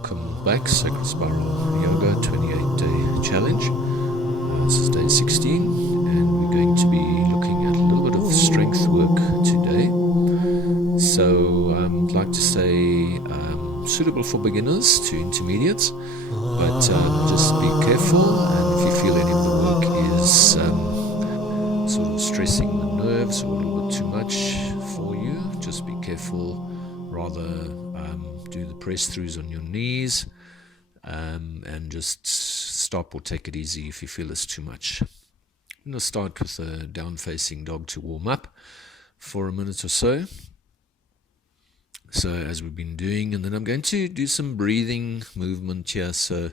Welcome back, Sacred Spiral Yoga 28-day challenge. This is day 16 and we're going to be looking at a little bit of strength work today. So I'd like to say suitable for beginners to intermediates, but just be careful, and if you feel any of the work is sort of stressing the nerves or a little bit too much for you, just be careful. Rather do the press throughs on your knees and just stop or take it easy if you feel it's too much. I'm going to start with a down-facing dog to warm up for a minute or so. So as we've been doing, and then I'm going to do some breathing movement here. So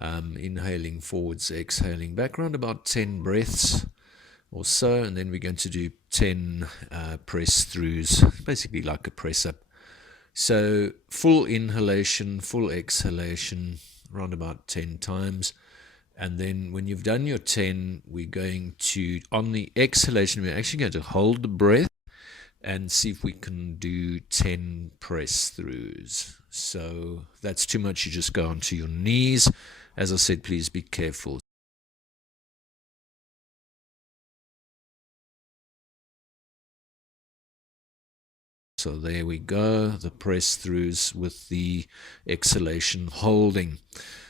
inhaling forwards, exhaling back, around about 10 breaths or so, and then we're going to do 10 press throughs, basically like a press up. So full inhalation, full exhalation, around about 10 times. And then when you've done your 10, we're going to, on the exhalation, we're actually going to hold the breath and see if we can do 10 press throughs. So if that's too much, you just go onto your knees. As I said, please be careful. So there we go, the press throughs with the exhalation holding.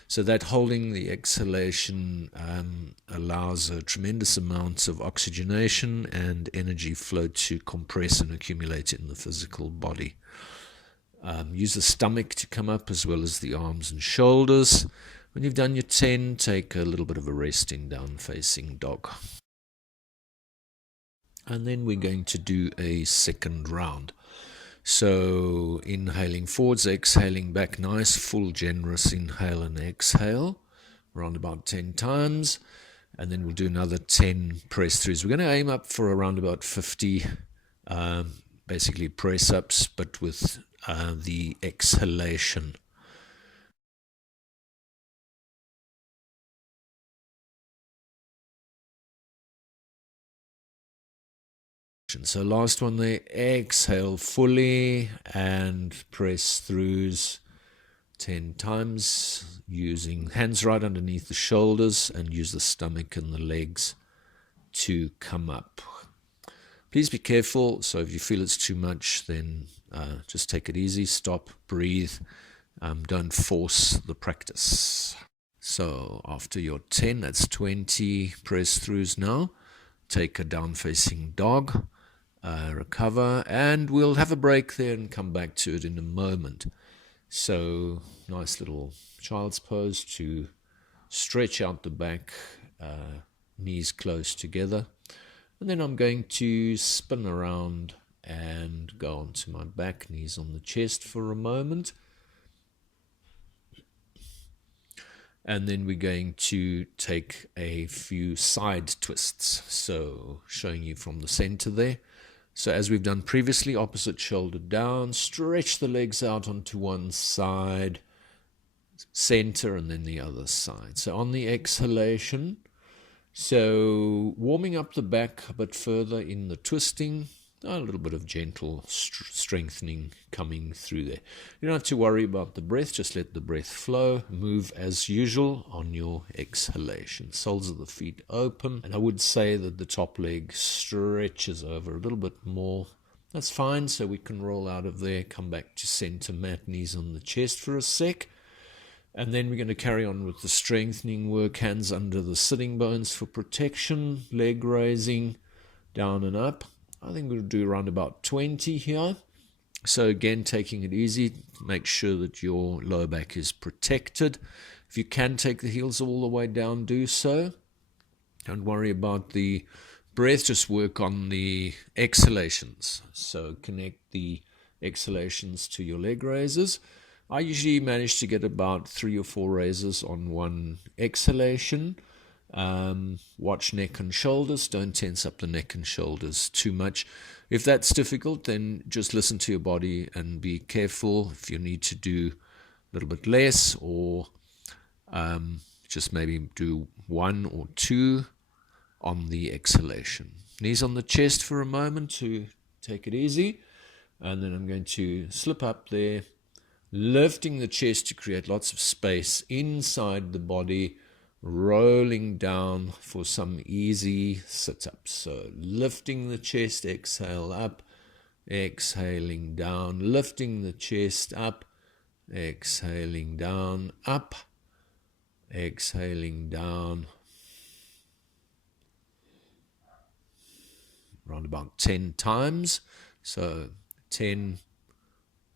So that holding the exhalation allows a tremendous amount of oxygenation and energy flow to compress and accumulate in the physical body. Use the stomach to come up as well as the arms and shoulders. When you've done your 10, take a little bit of a resting down-facing dog. And then we're going to do a second round. So inhaling forwards, exhaling back, nice, full, generous inhale and exhale, around about 10 times. And then we'll do another 10 press throughs. We're going to aim up for around about 50, basically press ups, but with the exhalation. So last one there, exhale fully and press throughs 10 times, using hands right underneath the shoulders, and use the stomach and the legs to come up. Please be careful, so if you feel it's too much, then just take it easy, stop, breathe, don't force the practice. So after your 10, that's 20 press throughs now. Take a down-facing dog. Recover, and we'll have a break there and come back to it in a moment. So nice little child's pose to stretch out the back, knees close together, and then I'm going to spin around and go onto my back, knees on the chest for a moment. And then we're going to take a few side twists, so showing you from the center there. So as we've done previously, opposite shoulder down, stretch the legs out onto one side, center, and then the other side. So on the exhalation, so warming up the back a bit further in the twisting, a little bit of gentle strengthening coming through there. You don't have to worry about the breath, just let the breath flow. Move as usual on your exhalation. Soles of the feet open, and I would say that the top leg stretches over a little bit more. That's fine, so we can roll out of there, come back to center mat, knees on the chest for a sec. And then we're going to carry on with the strengthening work, hands under the sitting bones for protection, leg raising, down and up. I think we'll do around about 20 here. So again, taking it easy, make sure that your lower back is protected. If you can take the heels all the way down, do so. Don't worry about the breath, just work on the exhalations. So connect the exhalations to your leg raises. I usually manage to get about 3 or 4 raises on one exhalation. Watch neck and shoulders. Don't tense up the neck and shoulders too much. If that's difficult, then just listen to your body and be careful if you need to do a little bit less, or just maybe do 1 or 2 on the exhalation. Knees on the chest for a moment to take it easy, and then I'm going to slip up there, lifting the chest to create lots of space inside the body, rolling down for some easy sit-ups. So lifting the chest, exhale up, exhaling down, lifting the chest up, exhaling down, up, exhaling down. Around about 10 times. So 10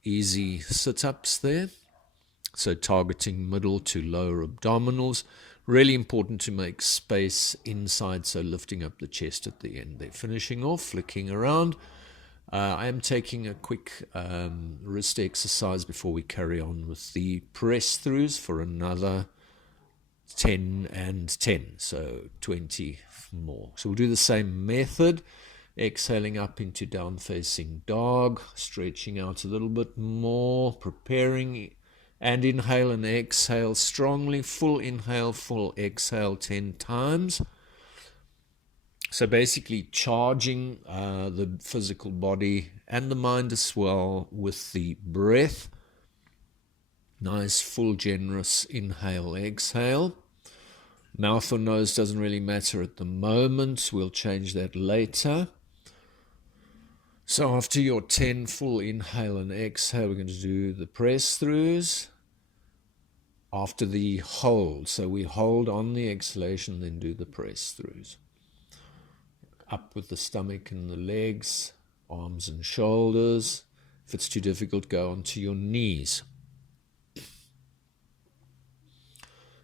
easy sit-ups there. So targeting middle to lower abdominals. Really important to make space inside, so lifting up the chest at the end there. Finishing off, flicking around. I am taking a quick wrist exercise before we carry on with the press throughs for another 10 and 10, so 20 more. So we'll do the same method. Exhaling up into down facing dog, stretching out a little bit more, preparing, and inhale and exhale strongly. Full inhale, full exhale 10 times. So basically charging the physical body and the mind as well with the breath. Nice, full, generous inhale, exhale. Mouth or nose doesn't really matter at the moment. We'll change that later. So after your 10 full inhale and exhale, we're going to do the press throughs. After the hold, so we hold on the exhalation, then do the press throughs. Up with the stomach and the legs, arms and shoulders. If it's too difficult, go onto your knees.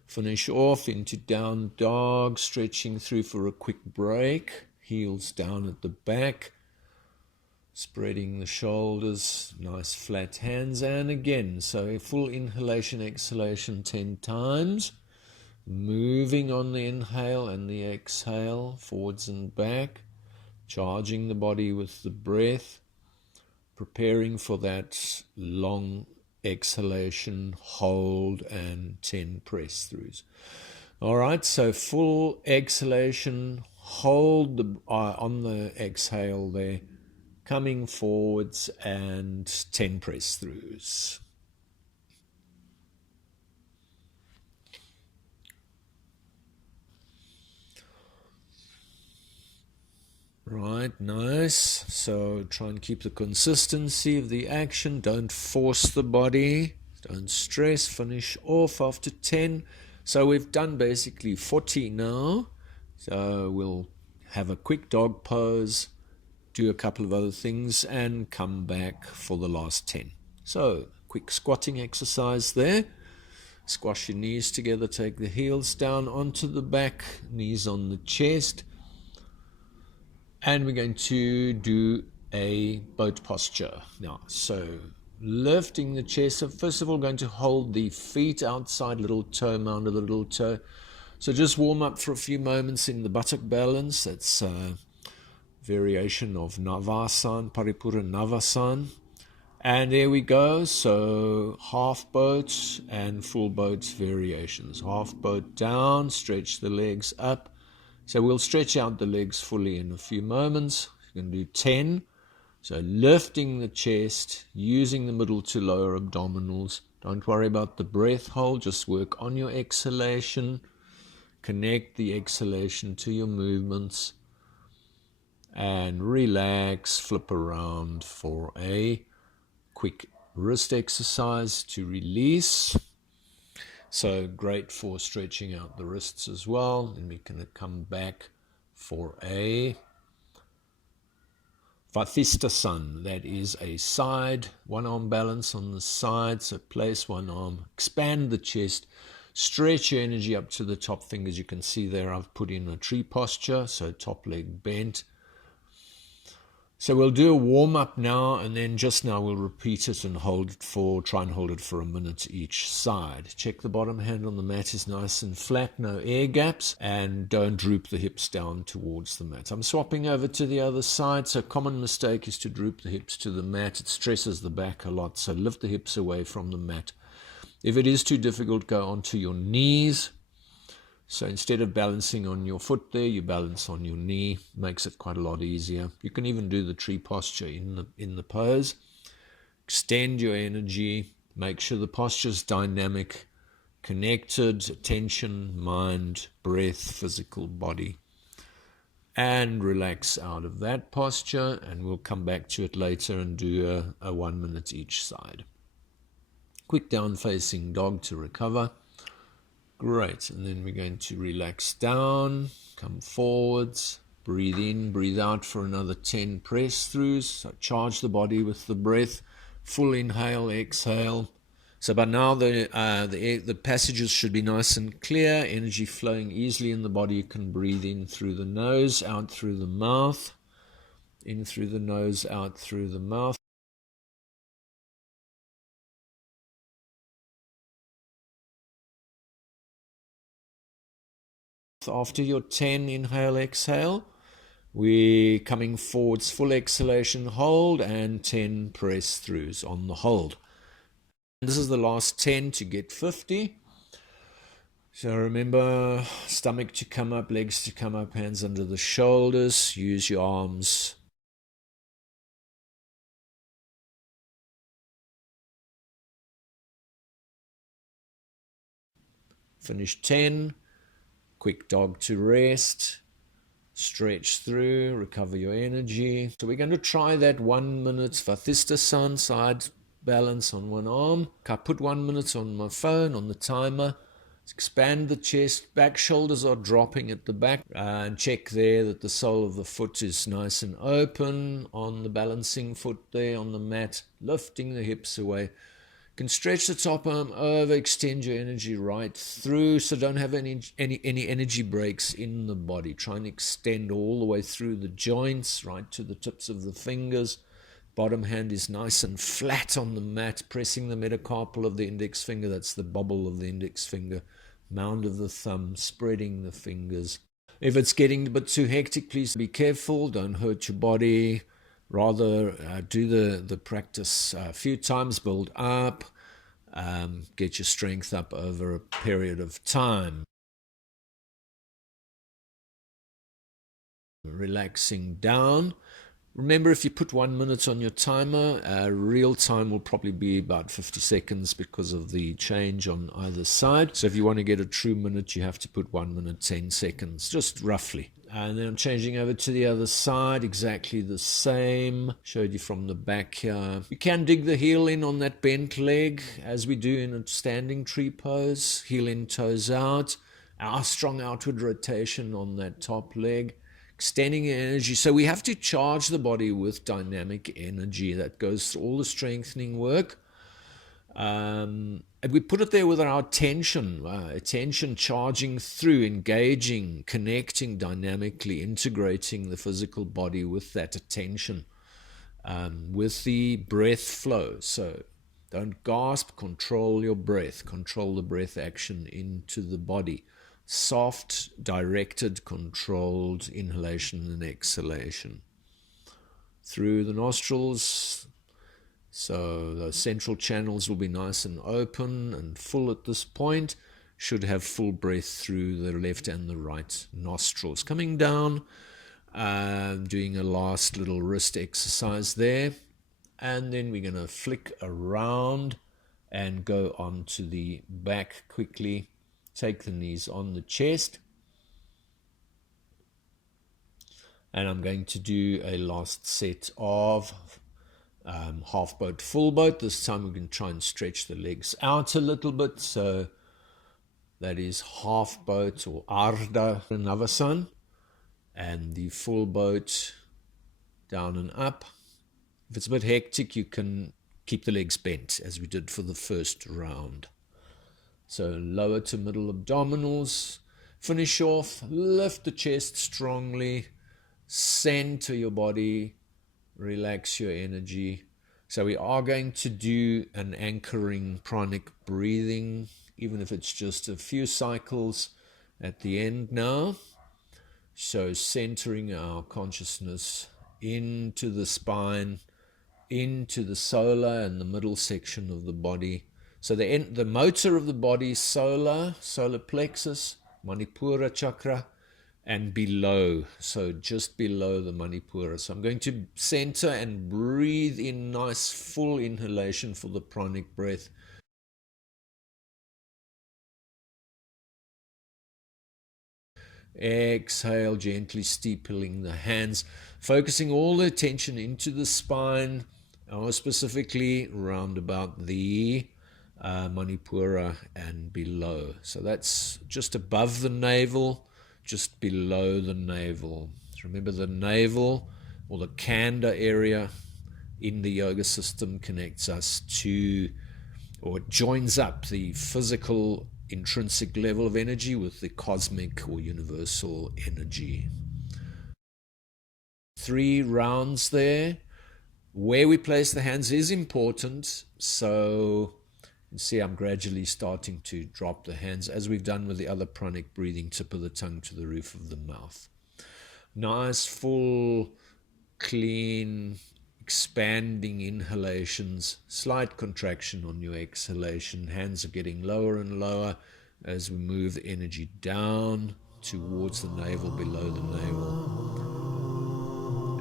Finish off into down dog, stretching through for a quick break. Heels down at the back. Spreading the shoulders, nice flat hands, and again, so a full inhalation, exhalation 10 times. Moving on the inhale and the exhale, forwards and back. Charging the body with the breath. Preparing for that long exhalation, hold, and 10 press throughs. All right, so full exhalation, hold on the exhale there. Coming forwards and 10 press throughs. Right, nice. So try and keep the consistency of the action. Don't force the body. Don't stress. Finish off after 10. So we've done basically 40 now. So we'll have a quick dog pose, do a couple of other things, and come back for the last 10. So, quick squatting exercise there. Squash your knees together, take the heels down onto the back, knees on the chest. And we're going to do a boat posture now. So, lifting the chest. So first of all, going to hold the feet outside, little toe mound, a little toe. So just warm up for a few moments in the buttock balance. That's variation of Navasana, Paripura Navasana. And there we go. So half boat and full boat variations. Half boat down, stretch the legs up. So we'll stretch out the legs fully in a few moments. We're going to do 10. So lifting the chest, using the middle to lower abdominals. Don't worry about the breath hold, just work on your exhalation. Connect the exhalation to your movements. And relax, flip around for a quick wrist exercise to release. So great for stretching out the wrists as well. And we can come back for a Vathistasana. That is a side, one arm balance on the side. So place one arm, expand the chest, stretch your energy up to the top fingers. You can see there I've put in a tree posture, so top leg bent. So we'll do a warm-up now, and then just now we'll repeat it and try and hold it for a minute each side. Check the bottom hand on the mat is nice and flat, no air gaps, and don't droop the hips down towards the mat. I'm swapping over to the other side, so common mistake is to droop the hips to the mat. It stresses the back a lot, so lift the hips away from the mat. If it is too difficult, go onto your knees. So instead of balancing on your foot there, you balance on your knee. Makes it quite a lot easier. You can even do the tree posture in the pose. Extend your energy. Make sure the posture is dynamic, connected, attention, mind, breath, physical body. And relax out of that posture, and we'll come back to it later and do a 1 minute each side. Quick down facing dog to recover. Great, and then we're going to relax down, come forwards, breathe in, breathe out for another 10 press throughs. So charge the body with the breath, full inhale, exhale. So by now the passages should be nice and clear, energy flowing easily in the body. You can breathe in through the nose, out through the mouth, in through the nose, out through the mouth. After your 10 inhale, exhale, we're coming forwards, full exhalation, hold, and 10 press throughs on the hold. This is the last 10 to get 50. So remember, stomach to come up, legs to come up, hands under the shoulders. Use your arms. Finish 10. Quick dog to rest. Stretch through, recover your energy. So we're going to try that 1 minute Svathistasan, side balance on one arm. I put 1 minute on my phone, on the timer. Expand the chest, back shoulders are dropping at the back, and check there that the sole of the foot is nice and open on the balancing foot there on the mat, lifting the hips away. You can stretch the top arm over, extend your energy right through, so don't have any energy breaks in the body. Try and extend all the way through the joints, right to the tips of the fingers. Bottom hand is nice and flat on the mat, pressing the metacarpal of the index finger, that's the bobble of the index finger, mound of the thumb, spreading the fingers. If it's getting a bit too hectic, please be careful, don't hurt your body. Rather do the practice a few times, build up, get your strength up over a period of time. Relaxing down. Remember, if you put 1 minute on your timer, real time will probably be about 50 seconds because of the change on either side. So if you want to get a true minute, you have to put 1 minute, 10 seconds, just roughly. And then I'm changing over to the other side, exactly the same. Showed you from the back here. You can dig the heel in on that bent leg, as we do in a standing tree pose. Heel in, toes out. Our strong outward rotation on that top leg. Extending energy. So we have to charge the body with dynamic energy that goes through all the strengthening work. And we put it there with our attention charging through, engaging, connecting dynamically, integrating the physical body with that attention, with the breath flow. So don't gasp, control your breath, control the breath action into the body. Soft, directed, controlled inhalation and exhalation through the nostrils. So those central channels will be nice and open and full at this point. Should have full breath through the left and the right nostrils. Coming down, doing a last little wrist exercise there. And then we're going to flick around and go onto the back quickly. Take the knees on the chest. And I'm going to do a last set of half boat, full boat. This time we're going to try and stretch the legs out a little bit. So that is half boat or Ardha Navasan. And the full boat down and up. If it's a bit hectic, you can keep the legs bent as we did for the first round. So lower to middle abdominals. Finish off, lift the chest strongly, center your body, relax your energy. So we are going to do an anchoring pranic breathing, even if it's just a few cycles at the end now. So centering our consciousness into the spine, into the solar and the middle section of the body. So the motor of the body, solar plexus, Manipura chakra, and below, so just below the Manipura. So I'm going to center and breathe in nice full inhalation for the pranic breath. Exhale, gently steepling the hands, focusing all the attention into the spine, or specifically round about the Manipura and below. So that's just above the navel, just below the navel. Remember, the navel or the Kanda area in the yoga system connects us to, or it joins up the physical intrinsic level of energy with the cosmic or universal energy. 3 rounds there. Where we place the hands is important. So you see I'm gradually starting to drop the hands as we've done with the other pranic breathing, tip of the tongue to the roof of the mouth. Nice, full, clean, expanding inhalations, slight contraction on your exhalation. Hands are getting lower and lower as we move the energy down towards the navel, below the navel.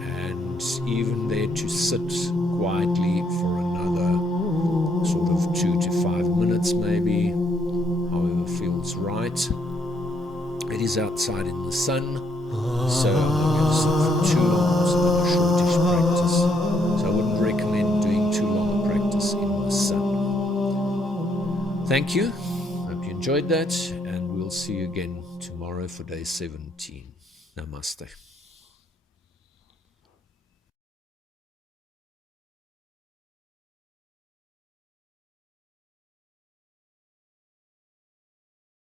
And even there to sit quietly for another sort of 2 to 5 minutes maybe, however feels right. It is outside in the sun, so I'm not going to sit for too long, also not a shortish practice. So I wouldn't recommend doing too long a practice in the sun. Thank you. Hope you enjoyed that, and we'll see you again tomorrow for day 17. Namaste.